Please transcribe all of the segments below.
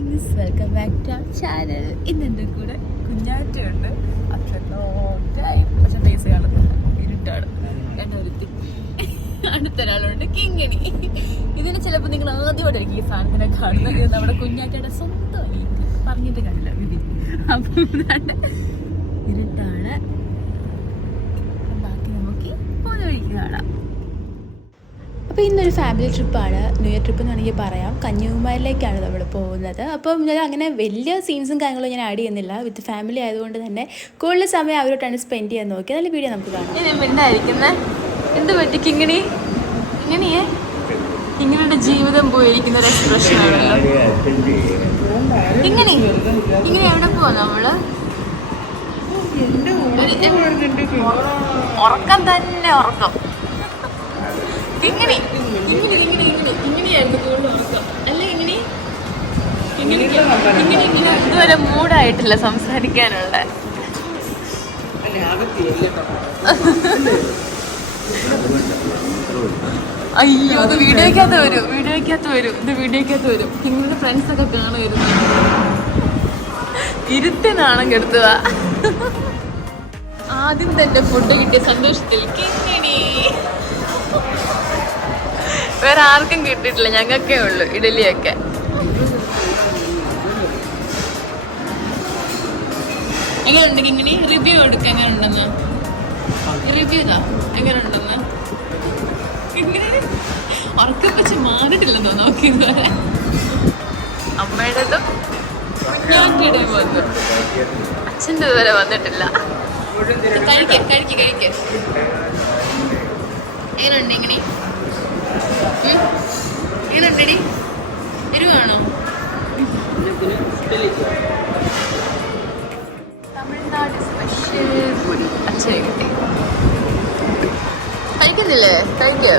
Guys, welcome back to our channel. ഇന്നെൻ്റെ കൂടെ കുഞ്ഞാറ്റയുണ്ട്. പക്ഷെ ഫേസ് കാണുന്നില്ല, ഇരുട്ടാണ്. രണ്ടൊരുത്തി അടുത്തൊരാളുണ്ട് കിങ്ങിണി. ഇതിന് ചിലപ്പോൾ നിങ്ങൾ ആദ്യമായിട്ടായിരിക്കും ഈ സാധനത്തിനെ കാണുന്നത്. ഇത് നമ്മുടെ കുഞ്ഞാറ്റയുടെ സ്വന്തം പറഞ്ഞിട്ട് കണ്ടില്ല വിധി. അപ്പം ഇരുട്ടാണ്. ബാക്കി നമുക്ക് പോകുന്ന വഴിക്ക് കാണാം. അപ്പോൾ ഇന്നൊരു ഫാമിലി ട്രിപ്പാണ്, ന്യൂ ഇയർ ട്രിപ്പ് എന്ന് വേണമെങ്കിൽ പറയാം. കന്യാകുമാരിയിലേക്കാണ് നമ്മൾ പോകുന്നത്. അപ്പം ഞാൻ അങ്ങനെ വലിയ സീൻസും കാര്യങ്ങളും ഞാൻ ആഡ് ചെയ്യുന്നില്ല. വിത്ത് ഫാമിലി ആയതുകൊണ്ട് തന്നെ കൂടുതൽ സമയം അവരോട്ടാണ് സ്പെൻഡ് ചെയ്യാൻ നോക്കി. നല്ല വീഡിയോ നമുക്ക് കാണാം. ഞാൻ മിണ്ടായിരിക്കുന്നത് എന്ത് പറ്റി കിങ്ങിണി? ഇങ്ങനെയേ ഇങ്ങനെയുടെ ജീവിതം പോയിരിക്കുന്ന ഒരു എക്സ്പ്രഷനാണല്ലോ. ഇങ്ങനെ ഇങ്ങനെ എവിടെ പോവാ നമ്മള്? ഉറക്കം തന്നെ ഉറക്കം. ഇങ്ങനെയായിരുന്നു കൂടുതൽ ഉറക്കം അല്ല? ഇങ്ങനെ ഇതുവരെ മൂഡായിട്ടില്ല സംസാരിക്കാനുള്ള. അയ്യോ, അത് വീഡിയോക്കകത്ത് വരും. ഇത് വീഡിയോക്കകത്ത് വരും. നിങ്ങളുടെ ഫ്രണ്ട്സൊക്കെ കാണുമായിരുന്നു. ഇരുത്തനാണം കെടുത്തുക. ആദ്യം തന്നെ ഫുഡ് കിട്ടിയ സന്തോഷത്തിൽ കിങ്ങിണി. വേറെ ആർക്കും കിട്ടിയിട്ടില്ല, ഞങ്ങൾക്കേ ഉള്ളു ഇഡലിയൊക്കെ. എങ്ങനെയുണ്ട് കിങ്ങിണി? റിവ്യൂ കൊടുക്ക. എങ്ങനെയുണ്ടെന്ന് റിവ്യൂ ഇതാ. എങ്ങനെയുണ്ടെന്ന് ഉറക്കപ്പച്ച് മാറിട്ടില്ലെന്നോ നോക്കിയത്. അമ്മയുടേതും കുഞ്ഞാറ്റയുടെയും വന്നു, അച്ഛൻ്റെ ഇതുവരെ വന്നിട്ടില്ല. കഴിക്ക. എങ്ങനെയുണ്ട് ഇങ്ങനെ? എങ്ങനെയുണ്ടടി? എരിവാണോ? തമിഴ്നാട് സ്പെഷ്യൽ പൊരി അച്ഛനെ കിട്ടി. കഴിക്കുന്നില്ലേ? കഴിക്കോ?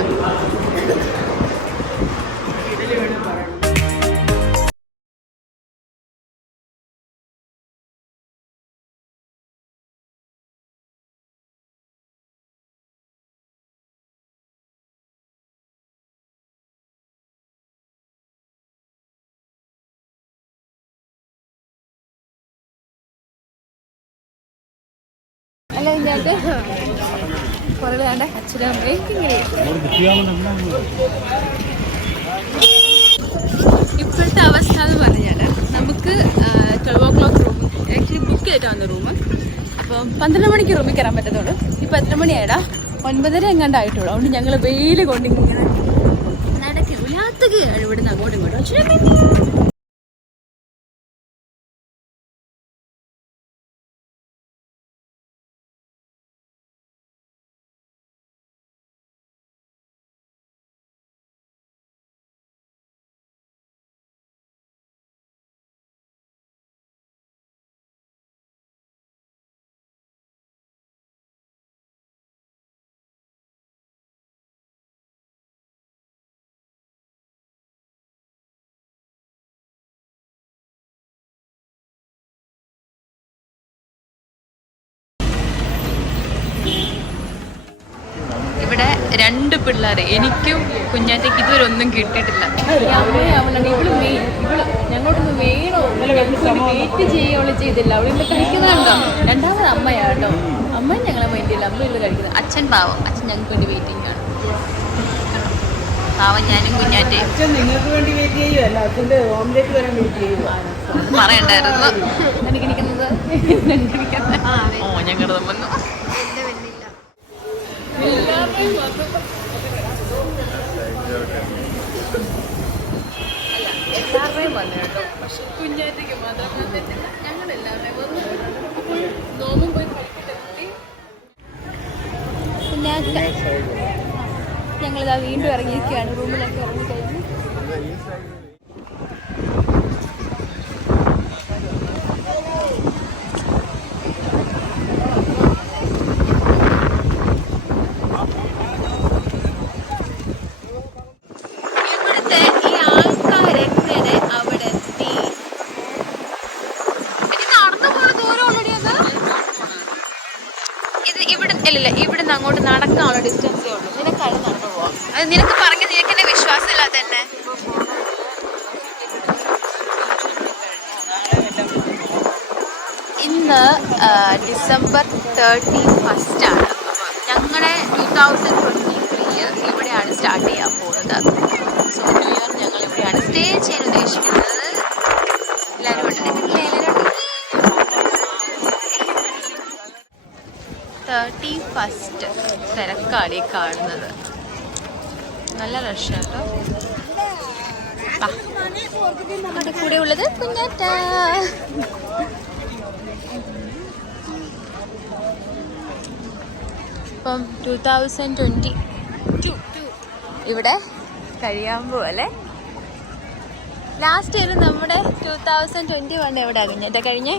അല്ല ഇങ്ങോട്ട് കുറേ വേണ്ട. അച്ഛനും അമ്മയും ഇപ്പോഴത്തെ അവസ്ഥ എന്ന് പറഞ്ഞാൽ നമുക്ക് 12 o'clock റൂം ആക്ച്വലി ബുക്ക് ചെയ്തിട്ടാണ് വന്ന റൂം. അപ്പം 12 മണിക്ക് റൂമിൽ കയറാൻ പറ്റത്തുള്ളൂ. ഇപ്പം എത്ര മണിയായിടാ? 9:30 എങ്ങാണ്ടായിട്ടുള്ളൂ. അതുകൊണ്ട് ഞങ്ങൾ വെയിൽ കൊണ്ടിങ്ങനെ നടക്കുക. ഉലാത്തുകയാണ് ഇവിടുന്ന് അങ്ങോട്ടും ഇങ്ങോട്ടും. അച്ഛനും ഇവിടെ 2 പിള്ളേർ, എനിക്കും കുഞ്ഞാറ്റയ്ക്ക് ഇതുവരെ ഒന്നും കിട്ടിയിട്ടില്ല. ഇവള് ഞങ്ങളോടൊന്ന് വേണോ വെയിറ്റ് ചെയ്യുകയോളം ചെയ്തില്ല. അവിടെ ഇന്ന് കഴിക്കുന്നുണ്ടോ? രണ്ടാമത് അമ്മയാട്ടോ. അമ്മ ഞങ്ങളെ മൈൻഡ് ചെയ്യില്ല. അമ്മ ഇന്ന് കഴിക്കുന്നത്. അച്ഛൻ പാവം, അച്ഛൻ ഞങ്ങൾക്ക് വേണ്ടി വെയിറ്റിംഗ് ആണ്. പാവം ഞാനും കുഞ്ഞാറ്റയും പറയണ്ടായിരുന്നു. എനിക്കിരിക്കുന്നത് ഞങ്ങളുടെ വന്നു. എല്ലാവരുടെയും വന്നു കേട്ടോ. പക്ഷെ കുഞ്ഞാറ്റയ്ക്ക് മാത്രം വന്നിട്ടില്ല. ഞങ്ങളെല്ലാവരുടെയും വന്നു. അപ്പോൾ നോമ്പും പോയി കഴിക്കിട്ടെത്തി. കുഞ്ഞാറ്റ ഞങ്ങളിതാ വീണ്ടും ഇറങ്ങിയിരിക്കുകയാണ്. റൂമിലൊക്കെ ഇറങ്ങിക്കഴിഞ്ഞു. ഇവിടുന്ന് അങ്ങോട്ട് നടക്കാനുള്ള ഡിസ്റ്റൻസേ ഉള്ളൂ. നിനക്കാണ് നടന്നു പോവാം. അത് നിനക്ക് പറഞ്ഞ നിനക്ക് എന്നെ വിശ്വാസമില്ലാത്ത തന്നെ. ഇന്ന് ഡിസംബർ 31 ആണ്. ഞങ്ങളുടെ 2023 ഇവിടെയാണ് സ്റ്റാർട്ട് ചെയ്യാൻ പോകുന്നത്. സോ ന്യൂ ഇയർ ഞങ്ങൾ ഇവിടെയാണ് സ്റ്റേ ചെയ്യാൻ ഉദ്ദേശിക്കുന്നത്. എല്ലാവരും ഉണ്ടെങ്കിൽ 31 തിരക്കാണ് ഈ കാണുന്നത്. നല്ല റഷ് കേട്ടോ. നമ്മുടെ കൂടെ ഉള്ളത് കുഞ്ഞാറ്റ. ഇപ്പം 2022 ഇവിടെ കഴിയാൻ പോവല്ലേ. ലാസ്റ്റ് ഇയർ നമ്മുടെ 2021 എവിടെ കുഞ്ഞാറ്റ കഴിഞ്ഞേ?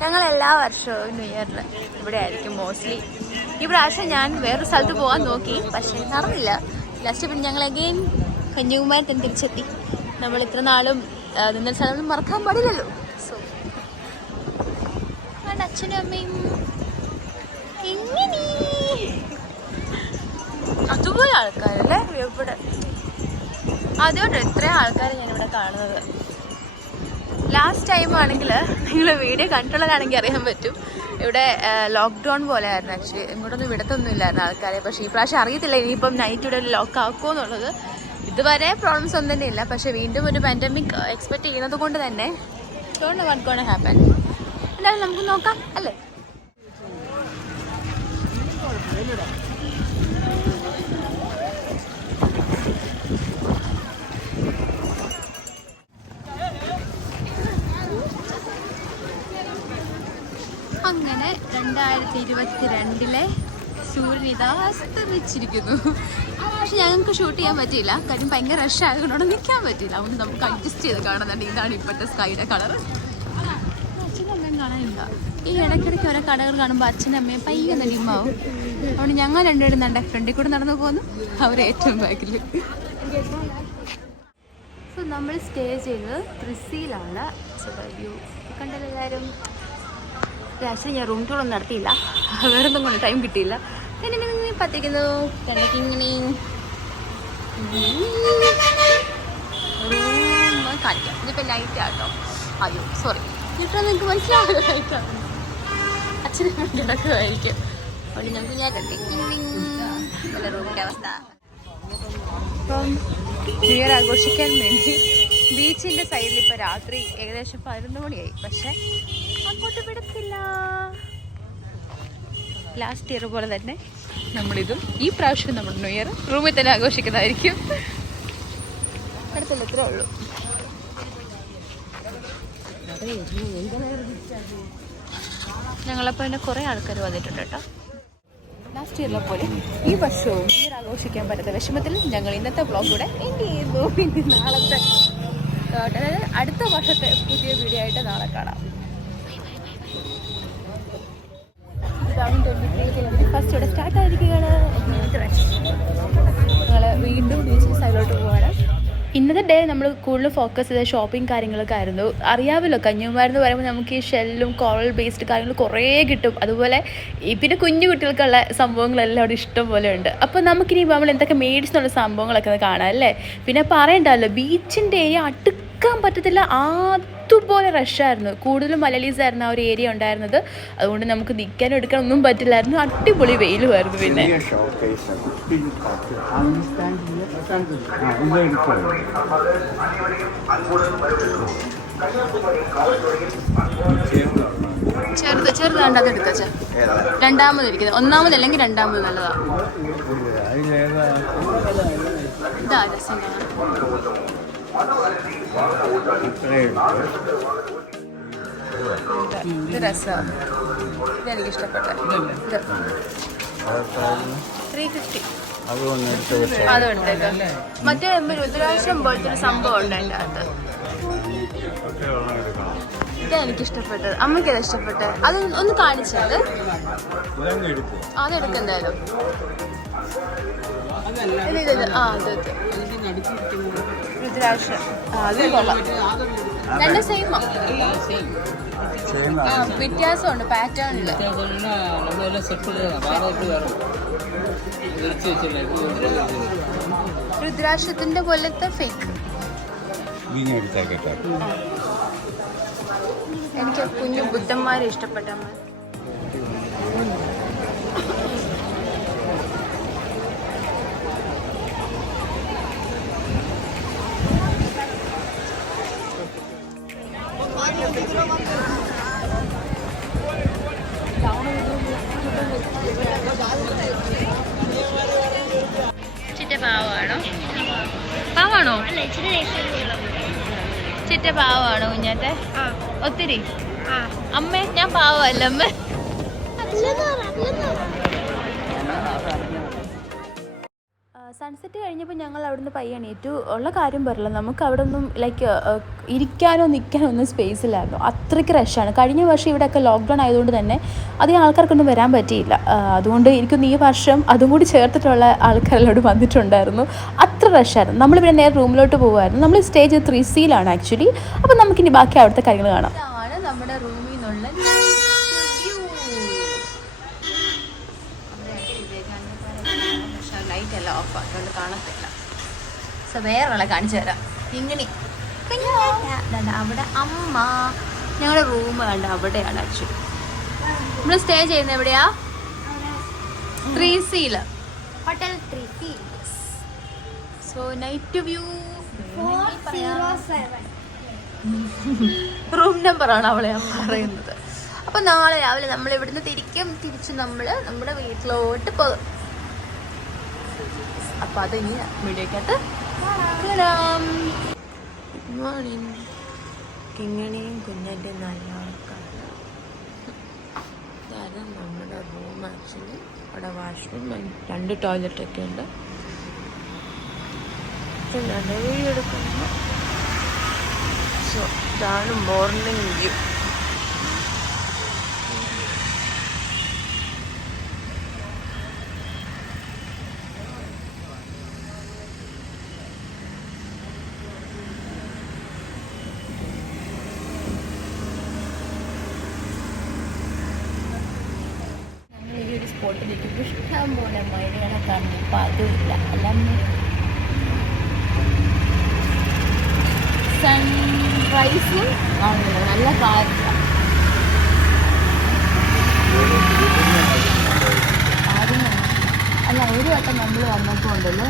ഞങ്ങൾ എല്ലാ വർഷവും ന്യൂ ഇയറിൽ ഇവിടെ ആയിരിക്കും മോസ്റ്റ്ലി. ഈ പ്രാവശ്യം ഞാൻ വേറൊരു സ്ഥലത്ത് പോകാൻ നോക്കി, പക്ഷേ നടന്നില്ല. ലാസ്റ്റ് പിന്നെ ഞങ്ങൾ അഗെയിൻ കന്യാകുമാരി തന്നെ തിരിച്ചെത്തി. നമ്മൾ ഇത്ര നാളും നിന്ന സ്ഥലം മറക്കാൻ പാടില്ലല്ലോ. സോ അച്ഛനും അമ്മയും എങ്ങനെ അതുപോലെ ആൾക്കാരല്ലേ ഇവിടെ. അതുകൊണ്ട് ഇത്രയും ആൾക്കാർ ഞാനിവിടെ കാണുന്നത്. ലാസ്റ്റ് ടൈം ആണെങ്കിൽ നിങ്ങൾ വീഡിയോ കണ്ടുള്ളതാണെങ്കിൽ അറിയാൻ പറ്റും, ഇവിടെ ലോക്ക്ഡൗൺ പോലെ ആയിരുന്നു. ആക്ച്വലി ഇങ്ങോട്ടൊന്നും വിടത്തൊന്നും ഇല്ലായിരുന്നു ആൾക്കാരെ. പക്ഷേ ഈ പ്രാവശ്യം അറിയത്തില്ല ഇനിയിപ്പം നൈറ്റ് ഇവിടെ ലോക്ക് ആക്കുമോ എന്നുള്ളത്. ഇതുവരെ പ്രോബ്ലംസ് ഒന്നും തന്നെ ഇല്ല. പക്ഷേ വീണ്ടും ഒരു പാൻഡമിക് എക്സ്പെക്ട് ചെയ്യുന്നത് കൊണ്ട് തന്നെ don't know what gonna happen. എന്തായാലും നമുക്ക് നോക്കാം അല്ലേ. അങ്ങനെ 2022 സൂര്യൻ ഇതാ അസ്തമിച്ചിരിക്കുന്നു. പക്ഷെ ഞങ്ങൾക്ക് ഷൂട്ട് ചെയ്യാൻ പറ്റിയില്ല, കാര്യം ഭയങ്കര റഷ് ആയതുകൊണ്ട് നിൽക്കാൻ പറ്റിയില്ല. അതുകൊണ്ട് നമുക്ക് അഡ്ജസ്റ്റ് ചെയ്ത് കാണുന്നുണ്ട്. ഇതാണ് ഇപ്പോഴത്തെ സ്കൈയുടെ കളർ. അച്ഛനും അമ്മയും കാണാനില്ല. ഈ ഇടയ്ക്കിടയ്ക്ക് ഓരോ കടകൾ കാണുമ്പോൾ അച്ഛനും അമ്മയും പയ്യൊന്ന് ഡിമ്മാവും. അതുകൊണ്ട് ഞങ്ങൾ രണ്ടുപേരും നട ഫ്രണ്ടിൽ കൂടെ നടന്നു പോകുന്നു, അവർ ഏറ്റവും ബാക്കിൽ. സോ നമ്മൾ സ്റ്റേ ചെയ്തത് തൃശ്ശിയിലാണ്. വ്യൂ കണ്ടല്ലോ എല്ലാവരും. ആക്ച്വലി ഞാൻ റൂം ടൂർ ഒന്നും നടത്തിയില്ല, വേറെ ഒന്നും കൊണ്ട് ടൈം കിട്ടിയില്ല. പത്തിരിക്കുന്നു കിങ്ങിണി റൂം കാണിക്കാം. ഇതിപ്പോൾ നൈറ്റ് ആട്ടോ. അയ്യോ സോറി, ഇപ്പം നിങ്ങൾക്ക് മനസ്സിലാവില്ല നൈറ്റാണ്. അച്ഛനെ കിടക്കുമായിരിക്കും. അതുകൊണ്ട് ഞങ്ങൾക്ക് ഞാൻ നല്ല റൂമിൻ്റെ അവസ്ഥ. അപ്പം ന്യൂ ഇയർ ആഘോഷിക്കാൻ വേണ്ടി ബീച്ചിൻ്റെ സൈഡിൽ ഇപ്പോൾ രാത്രി ഏകദേശം 11 മണിയായി. പക്ഷെ അങ്ങോട്ട് വിടത്തില്ല. ലാസ്റ്റ് ഇയർ പോലെ തന്നെ നമ്മളിതും ഈ പ്രാവശ്യം നമ്മൾ ന്യൂ ഇയർ റൂമിൽ തന്നെ ആഘോഷിക്കുന്നതായിരിക്കും. അടുത്തല്ല, ഇത്രേ ഉള്ളൂ. ഞങ്ങളപ്പോൾ തന്നെ കുറേ ആൾക്കാർ വന്നിട്ടുണ്ട് കേട്ടോ. ലാസ്റ്റ് ഇയറിലെ പോലെ ഈ വർഷവും ന്യൂ ഇയർ ആഘോഷിക്കാൻ പറ്റാത്ത വിഷമത്തിൽ ഞങ്ങൾ ഇന്നത്തെ വ്ളോഗ് കൂടെ എൻഡ് ചെയ്യുന്നു. പിന്നെ നാളത്തെ അതായത് അടുത്ത വർഷത്തെ പുതിയ വീഡിയോ ആയിട്ട് നാളെ കാണാം. 2023 ഫസ്റ്റ് ഇവിടെ സ്റ്റാർട്ട് ആയിരിക്കുകയാണ്. ഞങ്ങൾ വീണ്ടും ബീച്ചിൽ സൈഡിലോട്ട് പോവുകയാണ്. ഇന്നത്തെ ഡേ നമ്മൾ കൂടുതൽ ഫോക്കസ് ചെയ്ത ഷോപ്പിംഗ് കാര്യങ്ങളൊക്കെ ആയിരുന്നു. അറിയാമല്ലോ കന്യാകുമാരി എന്ന് പറയുമ്പോൾ നമുക്ക് ഈ ഷെല്ലും കോറൽ ബേസ്ഡ് കാര്യങ്ങൾ കുറേ കിട്ടും. അതുപോലെ പിന്നെ കുഞ്ഞു കുട്ടികൾക്കുള്ള സംഭവങ്ങളെല്ലാം അവിടെ ഇഷ്ടം പോലെ ഉണ്ട്. അപ്പോൾ നമുക്കിനി നമ്മൾ എന്തൊക്കെ മേടിച്ചെന്നുള്ള സംഭവങ്ങളൊക്കെ കാണാം അല്ലേ. പിന്നെ പറയണ്ടല്ലോ, ബീച്ചിൻ്റെ ഏരിയ അടുക്കാൻ പറ്റത്തില്ല, അതുപോലെ റഷായിരുന്നു. കൂടുതലും മലയാളീസ് ആയിരുന്നു ആ ഒരു ഏരിയ ഉണ്ടായിരുന്നത്. അതുകൊണ്ട് നമുക്ക് നിൽക്കാനും എടുക്കാനൊന്നും പറ്റില്ലായിരുന്നു. അടിപൊളി വെയിലുമായിരുന്നു. പിന്നെ ചെറുതാണ്ട് അത് എടുത്ത രണ്ടാമത് ഇരിക്കുന്നത്. ഒന്നാമത് അല്ലെങ്കിൽ രണ്ടാമത് നല്ലതാ. ഇതാ രസം കാണാം. ഇത് രസമാണ്, ഇതെനിക്ക് ഇഷ്ടപ്പെട്ട. 350 അതുണ്ട്. മറ്റേ രുദ്രാക്ഷം പോലത്തെ ഒരു സംഭവം ഉണ്ട് അതിൻ്റെ അകത്ത്. ഇതെനിക്ക് ഇഷ്ടപ്പെട്ടത്. അമ്മയ്ക്ക് അത് ഇഷ്ടപ്പെട്ടത്. അത് ഒന്ന് കാണിച്ചത് അതെടുക്ക എന്തായാലും. രുദ്രാക്ഷം അത് കൊള്ളാം. രണ്ട് സെയിമോ? വ്യത്യാസമുണ്ട് പാറ്റേണില്. രുദ്രാക്ഷത്തിന്റെ പോലത്തെ ഫേക്ക്. എനിക്ക് കുഞ്ഞു ബുദ്ധന്മാരെ ഇഷ്ടപ്പെട്ട അമ്മ. പാവാണോ? പാവാണോ? ചിറ്റ പാവാണോ കുഞ്ഞാറ്റെ? ഒത്തിരി. അമ്മേ ഞാൻ പാവല്ല അമ്മ. സൺസെറ്റ് കഴിഞ്ഞപ്പോൾ ഞങ്ങൾ അവിടുന്ന് പയ്യെ എണീറ്റു. ഉള്ള കാര്യം പറയില്ല, നമുക്ക് അവിടെ ഒന്നും ലൈക്ക് ഇരിക്കാനോ നിൽക്കാനോ ഒന്നും സ്പേസ് ഇല്ലായിരുന്നു. അത്രയ്ക്ക് റഷാണ്. കഴിഞ്ഞ വർഷം ഇവിടെയൊക്കെ ലോക്ക്ഡൗൺ ആയതുകൊണ്ട് തന്നെ അധികം ആൾക്കാർക്കൊന്നും വരാൻ പറ്റിയില്ല. അതുകൊണ്ട് എനിക്കൊന്ന് ഈ വർഷം അതും കൂടി ചേർത്തിട്ടുള്ള ആൾക്കാരോട് വന്നിട്ടുണ്ടായിരുന്നു. അത്ര റഷായിരുന്നു. നമ്മളിവിടെ നേരെ റൂമിലോട്ട് പോകുമായിരുന്നു. നമ്മൾ സ്റ്റേ ചെയ്ത് 3Cയിലാണ് ആക്ച്വലി. അപ്പം നമുക്കിനി ബാക്കി അവിടുത്തെ കാര്യങ്ങൾ കാണാം. ഇതാണ് നമ്മുടെ റൂമിൽ നിന്നുള്ള ലൈറ്റ് എല്ലാം ഓഫ് ആക്കിയോണ്ട് കാണത്തില്ല. സോ വേറെ കാണിച്ചു തരാം. ഇങ്ങനെ അവിടെ അമ്മ. ഞങ്ങളുടെ റൂം കണ്ട അവിടെയാണ് ആക്ച്വലി. നമ്മൾ സ്റ്റേ ചെയ്യുന്നത് എവിടെയാ? 3Cയില്, hotel 3C. So night view. Room നമ്പറാണ് അവളെ പറയുന്നത്. അപ്പൊ നാളെ രാവിലെ നമ്മൾ ഇവിടുന്ന് തിരിച്ച് നമ്മൾ നമ്മുടെ വീട്ടിലോട്ട് പോകും. അപ്പൊ അത് ഇനി വീഡിയോക്കകത്ത് കാണാം. Good morning. കിങ്ങണിയും കുഞ്ഞൻ്റെയും നല്ല ആൾക്കാരാണ്. ഇതാണ് നമ്മുടെ റൂം ആക്ച്വലി. അവിടെ വാഷ്റൂം, 2 ടോയ്ലറ്റൊക്കെ ഉണ്ട്. വീഡിയോ എടുക്കുന്നു. സോ ഇതാണ് മോർണിംഗ് വ്യൂ. സ്പോട്ടിലേക്ക് ഇഷ്ടം പോലെ മയിലുകളെ കാണുന്നു. ഇപ്പം അതുമില്ല. എല്ലാം സൺറൈസും കാണുന്നില്ല. നല്ല കാറ്റ്. അല്ല, ഒരു വട്ടം നമ്മൾ വന്നപ്പോൾ ഉണ്ടല്ലോ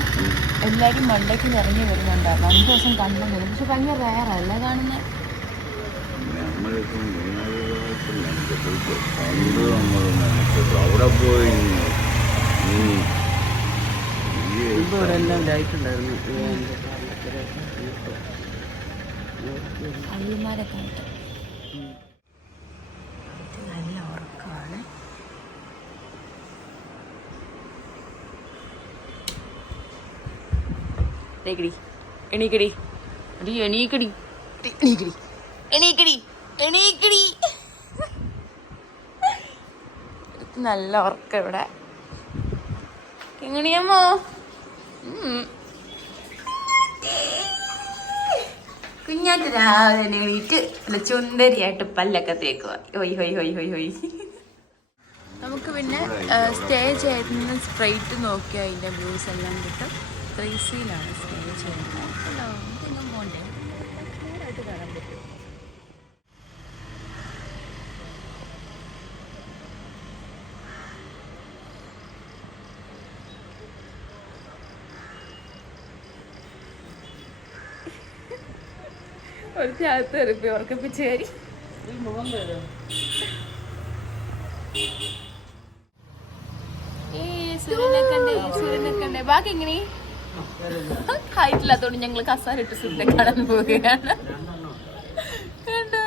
എല്ലാവരും മണ്ടയ്ക്ക് നിറഞ്ഞു വരുന്നുണ്ടായിരുന്നു. 5 ദിവസം കണ്ടെന്ന് വരും. പക്ഷെ ഭയങ്കര റയറല്ല കാണുന്നത്. അവിടെ പോയി എല്ലാം ലൈറ്റ് ഉണ്ടായിരുന്നു. അയ്യന്മാരൊക്കെ ആയിട്ട് നല്ല ഉറക്കമാണ്. എണീക്കടി എണീക്കടി എണീക്കടി എണീക്കടി എണീക്കടി എണീക്കടി. നല്ല ഉറക്കം ഇവിടെ. എങ്ങനെയാമോ? കുഞ്ഞാറ്റ് രാവിലെ എണീറ്റ് അല്ല ചുന്ദരിയായിട്ട് പല്ലൊക്കെ തേക്കുക. ഹൊയ് ഹൊയ് ഹൊയ് ഹൊയ് ഹൊയ്. നമുക്ക് പിന്നെ സ്റ്റേ ചെയ്യുന്ന സ്ട്രൈറ്റ് നോക്കിയാൽ അതിൻ്റെ വ്യൂസ് എല്ലാം കിട്ടും. 3Cയിലാണ് സ്റ്റേ ചെയ്യുന്നത്. ഹലോ, നമുക്കെങ്ങും പോകണ്ടേ? നേരായിട്ട് കാണാൻ പറ്റും. ഒരു ചാത്ത് കയറിപ്പോയി ഉറക്കപ്പിച്ച് കയറി. സൂര്യനെ കണ്ടേ. ബാക്കി എങ്ങനെ ഹൈറ്റില്ലാത്തോണ്ട് ഞങ്ങൾ കസാര ഇട്ട് സൂര്യനെ കാണാൻ പോവുകയാണ്. കണ്ടോ?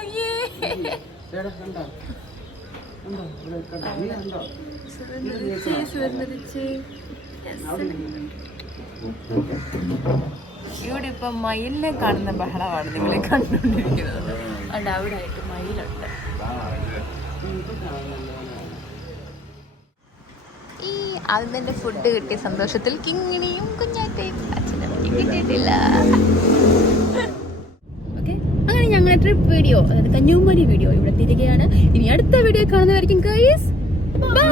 ഇവിടെ ഇപ്പൊ മയിലിനെ കാണുന്ന ബഹളമാണ് നിങ്ങളെ കണ്ടുകൊണ്ടിരിക്കുന്നത്. അതുകൊണ്ട് അവിടെ ആയിട്ട് മയിലുണ്ട്. ഈ ആദ്യം തന്നെ ഫുഡ് കിട്ടിയ സന്തോഷത്തിൽ കിങ്ങിണിയും കുഞ്ഞാറ്റയും അച്ഛനും കിട്ടിയിട്ടില്ല. ഓക്കെ, അങ്ങനെ ഞങ്ങളുടെ ട്രിപ്പ് വീഡിയോ, അതായത് കന്യാകുമാരി വീഡിയോ ഇവിടെ തിരികെയാണ്. ഇനി അടുത്ത വീഡിയോ കാണുന്നവരായിരിക്കും ഗൈസ്. ബൈ.